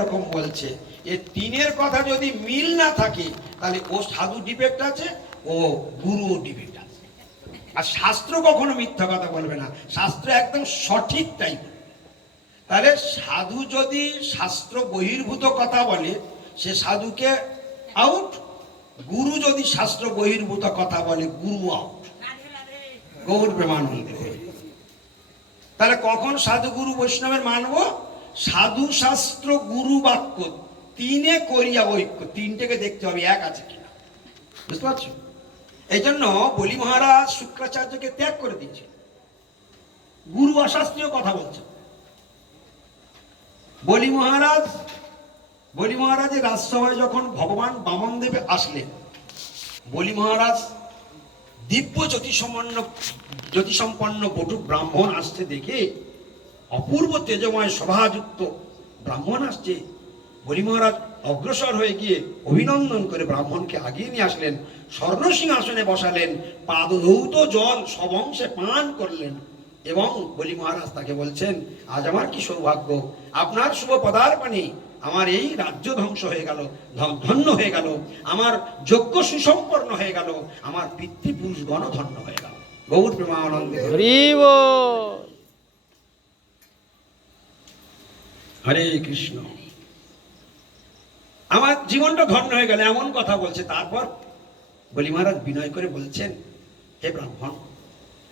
রকম বলছে। এ তিনের কথা যদি মিল না থাকে, তাহলে ও সাধু ডিফেক্ট আছে, ও গুরু ডিফেক্ট আছে। আর শাস্ত্র কখনো মিথ্যা কথা বলবে না। শাস্ত্র একদম সঠিক টাইপ তাহলে সাধু যদি শাস্ত্র বহির্ভূত কথা বলে, সে সাধুকে আউট গুরু যদি শাস্ত্র বহির্ভূত কথা বলে, গুরু আউট গৌর প্রেমানন্দ। তাহলে কখন সাধু গুরু বৈষ্ণবের মানবো? সাধু শাস্ত্র গুরু বাক্য তিনে করিয়া ঐক্য, তিনটেকে দেখতে হবে, এক আছে কিনা। বুঝতে পারছ? এই জন্য বলি মহারাজ, শুক্রাচার্যকে ত্যাগ করে দিয়েছে। গুরু অশাস্ত্রীয় কথা বলছে। বলি মহারাজ, বলি মহারাজের রাজসভায় যখন ভগবান বামন দেবে আসলেন, বলি মহারাজ, দিব্য জ্যোতিসম্পন্ন জ্যোতিসম্পন্ন বটুক ব্রাহ্মণ আসছে দেখে অপূর্ব তেজময় সভাযুক্ত ব্রাহ্মণ আসছে। বলি মহারাজ অগ্রসর হয়ে গিয়ে অভিনন্দন করে ব্রাহ্মণকে আগিয়ে নিয়ে আসলেন। স্বর্ণ সিংহাসনে বসালেন, পাদধৌত জল সব অংশে পান করলেন এবং বলি মহারাজ তাকে বলছেন, আজ আমার কি সৌভাগ্য? আপনার শুভ পদার্পণে আমার এই রাজ্য ধ্বংস হয়ে গেল ধন্য হয়ে গেল, আমার যোগ্য সুসম্পন্ন হয়ে গেল, আমার পিতৃপুরুষগণ ধন্য হয়ে গেল। গৌর প্রেমানন্দে। হরে কৃষ্ণ। আমার জীবনটা ধন্য হয়ে গেল, এমন কথা বলছে। তারপর বলি, মহারাজ, বিনয় করে বলছেন, হে ব্রাহ্মণ,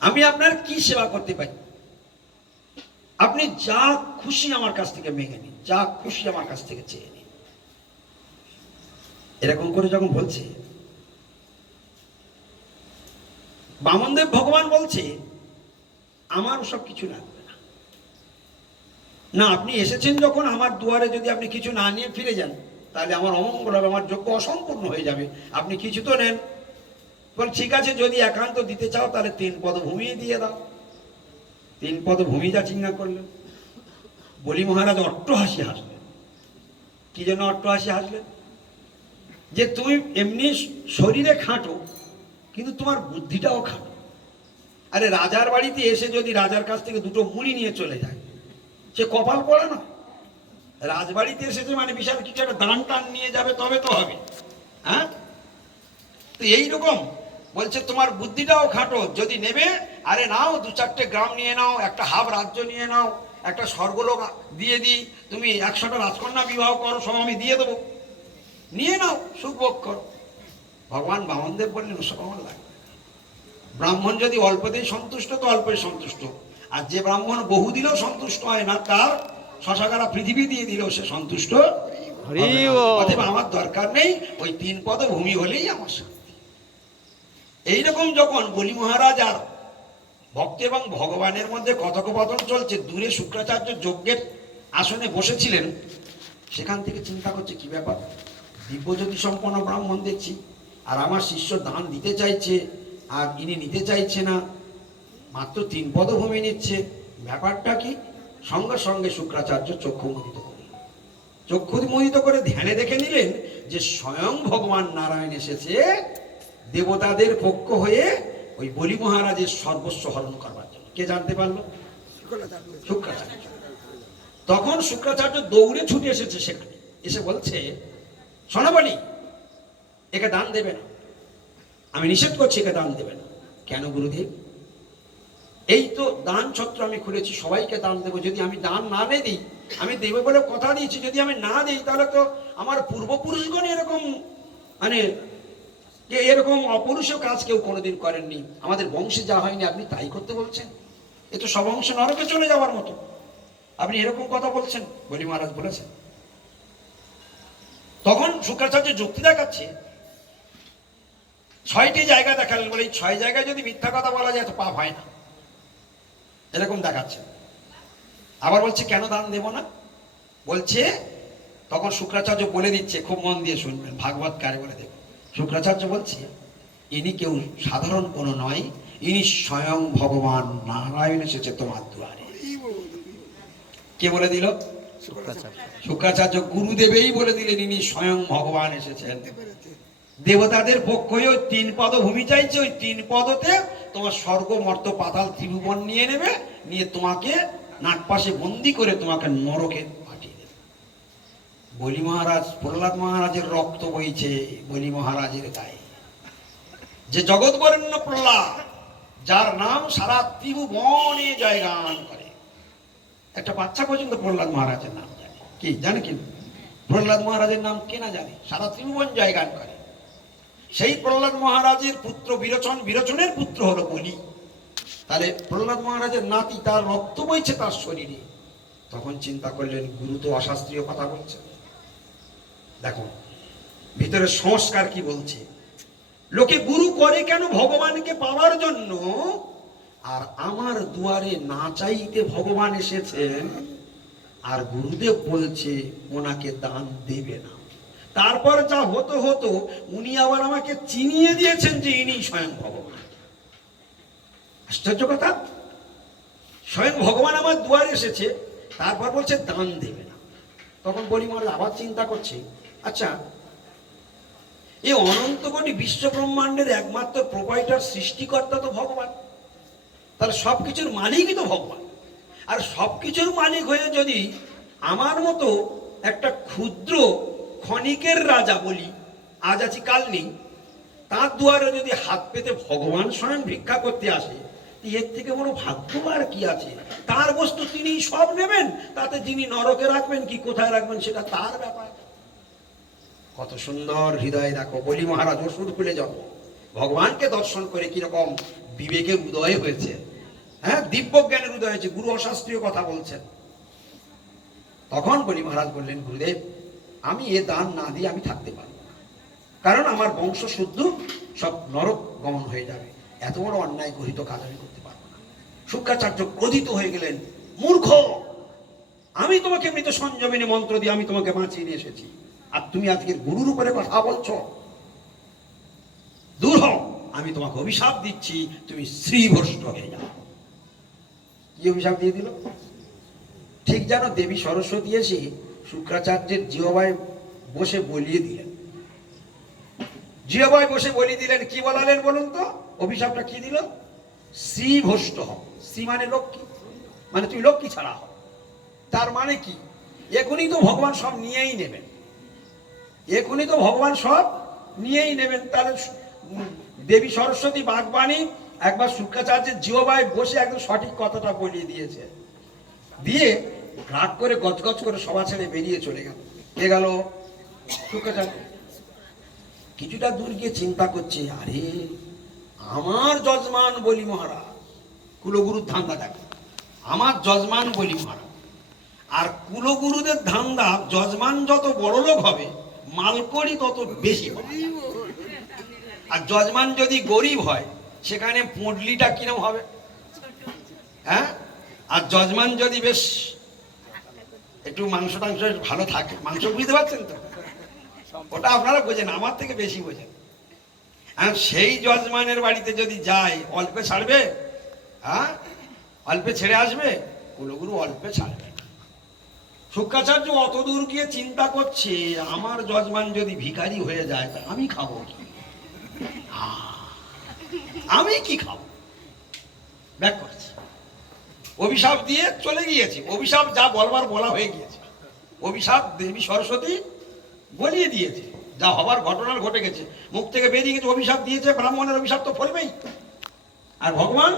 আমি আপনার কি সেবা করতে পারি? আপনি যা খুশি আমার কাছ থেকে মেঙে নিন, যা খুশি আমার কাছ থেকে চেয়ে নিন। এরকম করে যখন বলছে, বামনদেব ভগবান বলছে, আমার ওসব কিছু লাগবে। না, আপনি এসেছেন যখন আমার দুয়ারে যদি আপনি কিছু না নিয়ে ফিরে যান, তাহলে আমার অমঙ্গল হবে আমার যোগ্য অসম্পূর্ণ হয়ে যাবে। আপনি কিছু তো নেন। বল, ঠিক আছে, যদি একান্ত দিতে চাও, তাহলে তিন পদ ভূমিয়ে দিয়ে দাও। তিন পদ ভূমি যা চিন্তা করলেন। বলি মহারাজ অট্ট হাসি হাসলেন। কি জন্য অট্ট হাসি হাসলেন? যে তুমি এমনি শরীরে খাটো, কিন্তু তোমার বুদ্ধিটাও খাটো। আরে, রাজার বাড়িতে এসে যদি রাজার কাছ থেকে দুটো মুড়ি নিয়ে চলে যায় সে কপাল পড়ে না। রাজবাড়িতে এসেছে মানে বিশাল কিছু একটা দান টান নিয়ে যাবে, তবে তো হবে। হ্যাঁ? তো এইরকম বলছে, তোমার বুদ্ধিটাও খাটো, যদি নেবে, আরে নাও, দু চারটে গ্রাম নিয়ে নাও, একটা হাফ রাজ্য নিয়ে নাও, একটা স্বর্গলোক দিয়ে দিই, তুমি একশোটা রাজকন্যা বিবাহ করো, সব আমি দিয়ে দেবো। নিয়ে নাও, সুখ ভোগ করো। ভগবান বামনদেব বললেন, ওসব আমার লাগবে ব্রাহ্মণ যদি অল্পতেই সন্তুষ্ট, তো অল্পই সন্তুষ্ট। আর যে ব্রাহ্মণ বহু দিলেও সন্তুষ্ট হয় না তার শশাকারা পৃথিবী দিয়ে দিলেও সে সন্তুষ্ট। অতএব আমার দরকার নেই ওই তিন পদ ভূমি হলেই আমার শান্তি। এইরকম যখন বলি মহারাজ আর ভক্ত এবং ভগবানের মধ্যে কথোপকথন চলছে দূরে শুক্রাচার্য যজ্ঞের আসনে বসেছিলেন সেখান থেকে চিন্তা করছে কি ব্যাপার? দিব্যজ্যোতি সম্পন্ন ব্রাহ্মণ দেখছি আর আমার শিষ্য দান দিতে চাইছে আর ইনি নিতে চাইছে না। মাত্র তিন পদভূমি নিচ্ছে। ব্যাপারটা কি? সঙ্গে সঙ্গে শুক্রাচার্য চক্ষু মোদিত করলেন চক্ষু মোদিত করে ধ্যানে দেখে নিলেন যে স্বয়ং ভগবান নারায়ণ এসেছে। দেবতাদের পক্ষ হয়ে ওই বলি মহারাজের সর্বস্ব হরণ করবার জন্য। কে জানতে পারল? শুক্রাচার্য। তখন শুক্রাচার্য দৌড়ে ছুটে এসেছে সেখানে। এসে বলছে শোনো বলি একে দান দেবে না। আমি নিষেধ করছি একে দান দেবে না। কেন গুরুদেব? এই তো দান ছত্র আমি খুলেছি, সবাইকে দান দেবো। যদি আমি দান না দিই, আমি দেবো বলে কথা দিয়েছি, যদি আমি না দিই, তাহলে তো আমার পূর্বপুরুষগণ এরকম মানে এরকম অপুরুষও কাজ কেউ কোনোদিন করেননি। আমাদের বংশে যা হয়নি, আপনি তাই করতে বলছেন? এ তো সব অংশ নরকে চলে যাওয়ার মতো। আপনি এরকম কথা বলছেন, বলি মহারাজ বলেছেন। তখন শুক্রাচার্য যুক্তি দেখাচ্ছে, ছয়টি জায়গা দেখালেন বলে, এই ছয় জায়গায় যদি মিথ্যা কথা বলা যায় তো পাপ হয় না। এরকম দেখাচ্ছে। আবার বলছে কেন দান দেব না? বলছে তখন শুক্রাচার্য বলে দিচ্ছে খুব মন দিয়ে শুনবেন ভাগবত কারে বলে দেব। শুক্রাচার্য বলছে ইনি কেউ সাধারণ কোনো নয় ইনি স্বয়ং ভগবান নারায়ণ এসেছে তোমার দুয়ারে। কে বলে দিল? শুক্রাচার্য। গুরুদেবেই বলে দিলেন ইনি স্বয়ং ভগবান এসেছেন। দেবতাদের পক্ষ হয়ে ওই তিন পদ ভূমি চাইছে, ওই তিন পদতে তোমার স্বর্গ মর্ত পাতাল ত্রিভুবন নিয়ে নেবে, নিয়ে তোমাকে নাটপাশে বন্দি করে তোমাকে নরকে পাঠিয়ে দেবে। বলি মহারাজ, প্রহ্লাদ মহারাজের রক্ত বইছে, বলি মহারাজের গায়ে। যে জগৎবরেণ্য প্রহ্লাদ, যার নাম সারা ত্রিভুবনে জয়গান করে। একটা বাচ্চা পর্যন্ত প্রহ্লাদ মহারাজের নাম জানে। কি? জানে কি? প্রহ্লাদ মহারাজের নাম কে না জানে? সারা ত্রিভুবন জয়গান করে। সেই প্রহ্লাদ মহারাজের পুত্র বিরোচন, বিরোচনের পুত্র হলো বলি। তাহলে প্রহ্লাদ মহারাজের নাতি তার রক্ত বইছে তার শরীরে। তখন চিন্তা করলেন, গুরু তো অশাস্ত্রীয় কথা বলছেন। দেখো, ভিতরে সংস্কার কি বলছে? লোকে গুরু করে কেন ভগবানকে পাওয়ার জন্য? আর আমার দুয়ারে না চাইতে ভগবান এসেছেন, আর গুরুদেব বলছে, ওনাকে দান দেবে না। তারপর যা হতো হতো, উনি আবার আমাকে চিনিয়ে দিয়েছেন যে ইনি স্বয়ং ভগবান। আশ্চর্য কথা? স্বয়ং ভগবান আমার দুয়ার এসেছে, তারপর বলছে, দান দেবে না। তখন বলি মহারাজ আবার চিন্তা করছে আচ্ছা এই অনন্ত কোটি বিশ্ব ব্রহ্মাণ্ডের একমাত্র প্রোপাইটার সৃষ্টিকর্তা তো ভগবান। তাহলে সব কিছুর মালিকই তো ভগবান। আর সব কিছুর মালিক হয়ে যদি আমার মতো একটা ক্ষুদ্র ক্ষণিকের রাজা বলি, আজ আছি, কাল নেই। তার দুয়ারে যদি হাত পেতে ভগবান স্বয়ং ভিক্ষা করতে আসে এর থেকে বড় ভাগ্য আর কি আছে? তার বস্তু তিনি সব নেবেন, তাতে যিনি নরকে রাখবেন, কি কোথায় রাখবেন সেটা তার ব্যাপার। কত সুন্দর হৃদয় দেখো, বলি মহারাজ ওষুধ খুলে জন্ম। ভগবানকে দর্শন করে কীরকম বিবেকের উদয় হয়েছে। হ্যাঁ দিব্য জ্ঞানের উদয় হয়েছে, গুরু অশাস্ত্রীয় কথা বলছেন। তখন বলি মহারাজ বললেন, গুরুদেব আমি এ দান না দিয়ে আমি থাকতে পারব কারণ আমার বংশ শুদ্ধ, সব নরক গমন হয়ে যাবে। এত বড় অন্যায় গহিত কাজ আমি করতে পারব না। শুক্রাচার্য ক্রোধিত হয়ে গেলেন, মূর্খ! আমি তোমাকে মৃত সঞ্জমিনী মন্ত্র দিয়ে আমি তোমাকে বাঁচিয়ে নিয়ে এসেছি। আর তুমি আজকের গুরুর উপরে কথা বলছো। দূর হও, আমি তোমাকে অভিশাপ দিচ্ছি, তুমি শ্রীভ্রষ্ট হয়ে যাও। কি অভিশাপ দিয়ে দিল? ঠিক যেন দেবী সরস্বতী এসে শুক্রাচার্যের জিহবায় বসে বলিয়ে দিলেন। জিহবায় বসে বলিয়ে দিলেন, কি বলালেন বলুন তো? অভিশাপটা কি দিল? শ্রীভ্রষ্ট হও। শ্রী মানে লক্ষ্মী। মানে তুই লক্ষ্মী ছাড়া হও। তার মানে কি? এখনই তো ভগবান সব নিয়েই নেবেন। এখনই তো ভগবান সব নিয়েই নেবেন। তাহলে দেবী সরস্বতী বাগবাণী একবার শুক্রাচার্যের জিওবায় বসে একদম সঠিক কথাটা বলিয়ে দিয়েছে। দিয়ে রাগ করে গজগজ করে সভা ছেড়ে বেরিয়ে চলে গেল। কে গেল? কিছুটা দূর গিয়ে চিন্তা করছে, আরে, আমার যজমান বলি মহারাজ, কুলগুরুর ধান্দা দেখো। আমার যজমান বলি মহারাজ, আর কুলগুরুদের ধান্দা, যজমান যত বড় লোক হবে, মালকড়ি তত বেশি হবে আর যজমান যদি গরিব হয়, সেখানে পুঁটলিটা কিরম হবে? হ্যাঁ? আর যজমান যদি বেশ একটু মাংস টাংস ভালো থাকে। মাংস বুঝতে পারছেন তো? ওটা আপনারা বোঝেন, আমার থেকে বেশি বোঝেন। হ্যাঁ সেই যজমানের বাড়িতে যদি যায়, অল্পে ছাড়বে? হ্যাঁ? অল্পে ছেড়ে আসবে? কুলগুরু অল্পে ছাড়বে শুক্রাচার্য অত দূর গিয়ে চিন্তা করছে, আমার যজমান যদি ভিখারি হয়ে যায়, তা আমি খাব আমি কি খাব? ব্যাক করছি। অভিশাপ দিয়ে চলে গিয়েছে। অভিশাপ যা বলবার বলা হয়ে গিয়েছে। অভিশাপ দেবী সরস্বতী বলিয়ে দিয়েছে। যা হবার ঘটনা ঘটে গেছে। মুখ থেকে বেরিয়ে গেছে অভিশাপ দিয়েছে, ব্রাহ্মণের অভিশাপ তো ফলবেই। আর ভগবান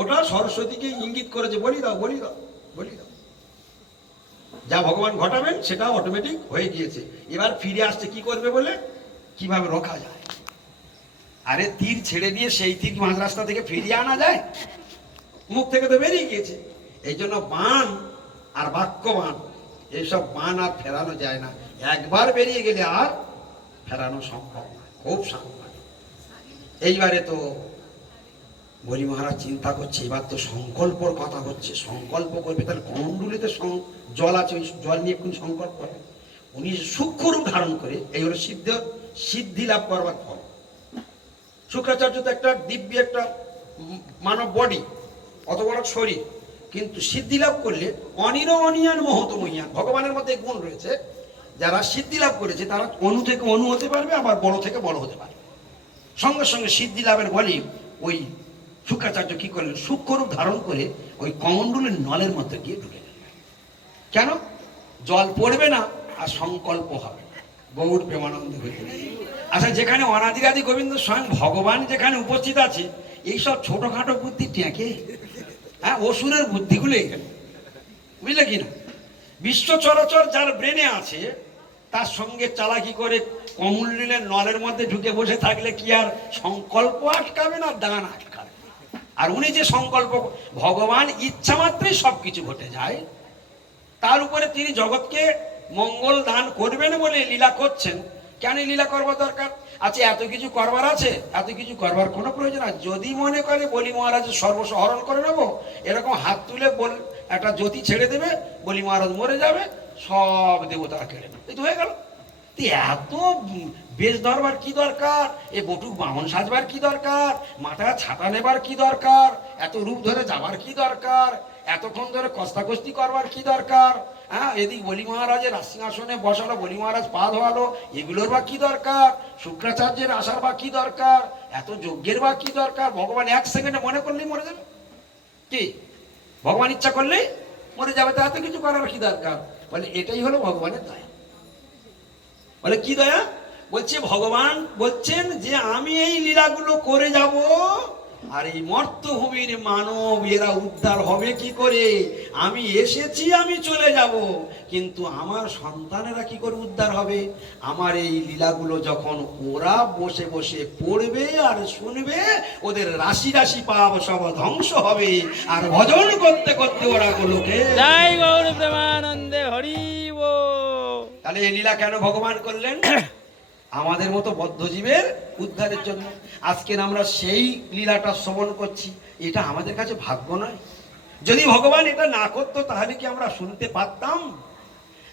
ওটা সরস্বতীকে ইঙ্গিত করেছে, বলি দাও বলি দাও বলি দাও। যা ভগবান ঘটাবেন, সেটা অটোমেটিক হয়ে গিয়েছে। এবার ফিরে আসছে কি করবে বলে? কীভাবে রোখা যায়? আরে তীর ছেড়ে দিয়ে সেই তীর মাঝ রাস্তা থেকে ফিরিয়ে আনা যায়? মুখ থেকে তো বেরিয়ে গিয়েছে। এই জন্য বান আর বাক্য বান এইসব বান আর ফেরানো যায় না। একবার বেরিয়ে গেলে আর ফেরানো সম্ভব না, খুব সাংঘাতিক এইবারে তো বলি মহারাজ চিন্তা করছে, এবার তো সংকল্পর কথা হচ্ছে। সংকল্প করবে, তাহলে কমণ্ডুলিতে সং- জল আছে, ওই জল নিয়ে কোন সংকল্প করবে উনি সূক্ষ্ম রূপ ধারণ করে, এই হলো সিদ্ধ সিদ্ধি লাভ করবার ফল। শুক্রাচার্য তো একটা দিব্য একটা মানব বডি অত বড় শরীর কিন্তু সিদ্ধি লাভ করলে অনির অনিয়ান মহত মহিয়ান ভগবানের মধ্যে গুণ রয়েছে। যারা সিদ্ধি লাভ করেছে, তারা অনু থেকে অনু হতে পারবে, আবার বড় থেকে বড় হতে পারবে। সঙ্গে সঙ্গে সিদ্ধি লাভের বলে ওই শুক্রাচার্য কি করলেন? সূক্ষ্মরূপ ধারণ করে ওই কমণ্ডলের নলের মধ্যে গিয়ে ঢুকে গেলেন। কেন? জল পড়বে না, আর সংকল্প হবে। গৌর প্রেমানন্দ হইতে। আচ্ছা যেখানে অনাদিরাদি গোবিন্দ স্বয়ং ভগবান যেখানে উপস্থিত আছে, এইসব ছোটখাটো বুদ্ধি ট্যাঁকে হ্যাঁ অসুরের বুদ্ধিগুলো এখানে বুঝলে কি না? বিশ্ব চরাচর যার ব্রেনে আছে, তার সঙ্গে চালাকি করে কমুল্লিনের নলের মধ্যে ঢুকে বসে থাকলে কি আর সংকল্প আটকাবে না, দান আটকাবে? আর উনি যে সংকল্প, ভগবান ইচ্ছা মাত্রই সব কিছু ঘটে যায়, তার উপরে তিনি জগৎকে মঙ্গল দান করবেন বলে লীলা করছেন। কেন লীলা করবার দরকার? আচ্ছা এত কিছু করবার আছে, এত কিছু করবার কোনো প্রয়োজন আছে? যদি মনে করে বলি মহারাজ সর্বস্ব হরণ করে নেব, এরকম হাত তুলে বল, একটা জ্যোতি ছেড়ে দেবে, বলি মহারাজ মরে যাবে, সব দেবতারা কেড়ে নেবে। তো হয়ে গেল। এত বেশ ধরবার কি দরকার? এ বটুক বামন সাজবার কি দরকার? মাথায় ছাতা নেবার কি দরকার? এত রূপ ধরে যাবার কি দরকার? এতক্ষণ ধরে কস্তাকস্তি করবার কি দরকার? হ্যাঁ এদিক বলি মহারাজের সিংহাসনে বসালো, বলি মহারাজ পা ধোয়ালো এগুলোর বা কি দরকার? শুক্রাচার্যের আসার বা কি দরকার? এত যজ্ঞের বা কি দরকার? ভগবান এক সেকেন্ডে মনে করলেই মরে যাবে। কি? ভগবান ইচ্ছা করলেই মরে যাবে তা এত কিছু করার কি দরকার? বলে, এটাই হলো ভগবানের দয়া। বলে, কি দয়া? বলছে, ভগবান বলছেন যে, আমি এই লীলাগুলো করে যাব আর এই মর্তভূমির মানব এরা উদ্ধার হবে কি করে? আমি এসেছি আমি চলে যাব। কিন্তু আমার সন্তানেরা কি করে উদ্ধার হবে? আমার এই লীলাগুলো যখন ওরা বসে বসে পড়বে আর শুনবে ওদের রাশি রাশি পাপ সব ধ্বংস হবে। আর ভজন করতে করতে ওরা গুলোকে জয় গৌর প্রেমানন্দে হরি তাহলে এই লীলা কেন ভগবান করলেন? আমাদের মতো বদ্ধজীবের উদ্ধারের জন্য। আজকে আমরা সেই লীলাটা শ্রবণ করছি, এটা আমাদের কাছে ভাগ্য নয়। যদি ভগবান এটা না করতো, তাহলে কি আমরা শুনতে পারতাম?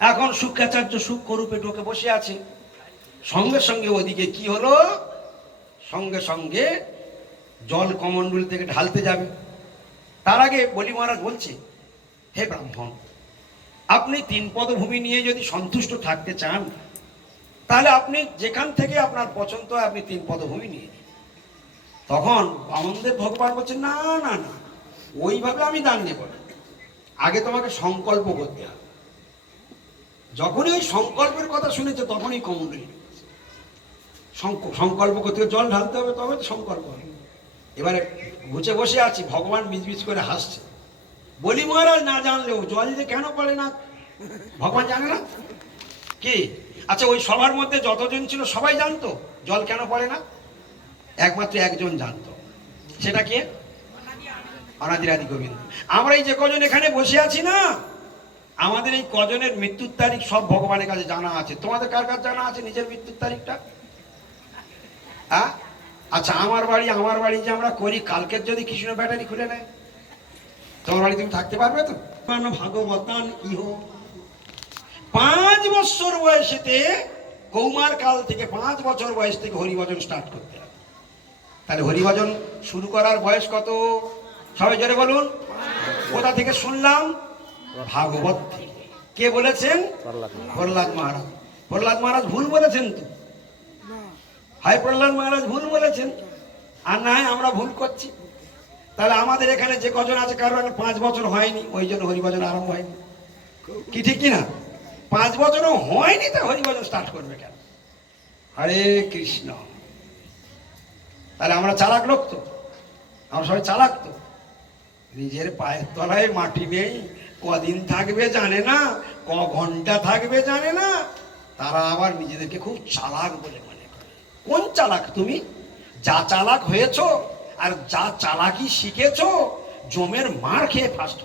এখন শুক্রাচার্য সূক্ষ্মরূপে ঢুকে বসে আছে। সঙ্গে সঙ্গে ওদিকে কি হলো? সঙ্গে সঙ্গে জল কমণ্ডল থেকে ঢালতে যাবে। তার আগে বলি মহারাজ বলছে, হে ব্রাহ্মণ, আপনি তিন পদভূমি নিয়ে যদি সন্তুষ্ট থাকতে চান, তাহলে আপনি যেখান থেকে আপনার পছন্দ হয় আপনি তিন পদভূমি নিয়ে নিন। তখন বামনদেব ভগবান বলছেন না না না, ওইভাবে আমি দান নেব না। আগে তোমাকে সংকল্প করতে হবে। যখনই ওই সংকল্পের কথা শুনেছে, তখনই কমণ্ডলী সংকল্প করতে জল ঢালতে হবে তবে তো সংকল্প হবে। এবারে ঘুচে বসে আছি, ভগবান মিজমিজ করে হাসছে। বলি মহারাজ, না জানলেও, জল যে কেন পড়ে না? ভগবান জানে না? কি? আচ্ছা ওই সবার মধ্যে যতজন ছিল সবাই জানতো, জল কেন পড়ে না? একমাত্র একজন জানতো। সেটা কে? অনাদিরাদি গোবিন্দ। আমরা এই যে কজন এখানে বসে আছি না, আমাদের এই কজনের মৃত্যুর তারিখ সব ভগবানের কাছে জানা আছে। তোমাদের কার কাছে জানা আছে নিজের মৃত্যুর তারিখটা? হ্যাঁ আচ্ছা আমার বাড়ি আমার বাড়ি যে আমরা করি, কালকের যদি কৃষ্ণ ব্যাটারি খুলে নেয়, তোমার বাড়ি তুমি থাকতে পারবে তো? ভাগবতান, ইহ। পাঁচ বছর বয়সেতে কৌমার কাল থেকে পাঁচ বছর বয়স থেকে হরিভজন স্টার্ট করতে হবে। তাহলে হরিভজন শুরু করার বয়স কত? সবাই জোরে বলুন। কোথা থেকে শুনলাম? ভাগবত কে বলেছেন? প্রহ্লাদ মহারাজ। প্রহ্লাদ মহারাজ ভুল বলেছেন তো? হাই প্রহ্লাদ মহারাজ ভুল বলেছেন? আর না হয় আমরা ভুল করছি। তাহলে আমাদের এখানে যে কজন আছে কারণ পাঁচ বছর হয়নি, ওই জন্য হরিভজন আরম্ভ হয়নি। কি ঠিক কি না? পাঁচ বছরও হয়নি, তা হরিভজন স্টার্ট করবে কেন? হরে কৃষ্ণ। তাহলে আমরা চালাক লোক তো। আমরা সবাই চালাক তো। নিজের পায়ের তলায় মাটি নেই, কদিন থাকবে জানে না, ক ঘণ্টা থাকবে জানে না। তারা আবার নিজেদেরকে খুব চালাক বলে মনে করে। কোন চালাক তুমি? যা চালাক হয়েছ আর যা চালাকি শিখেছ, জমের মার খেয়ে ফার্স্ট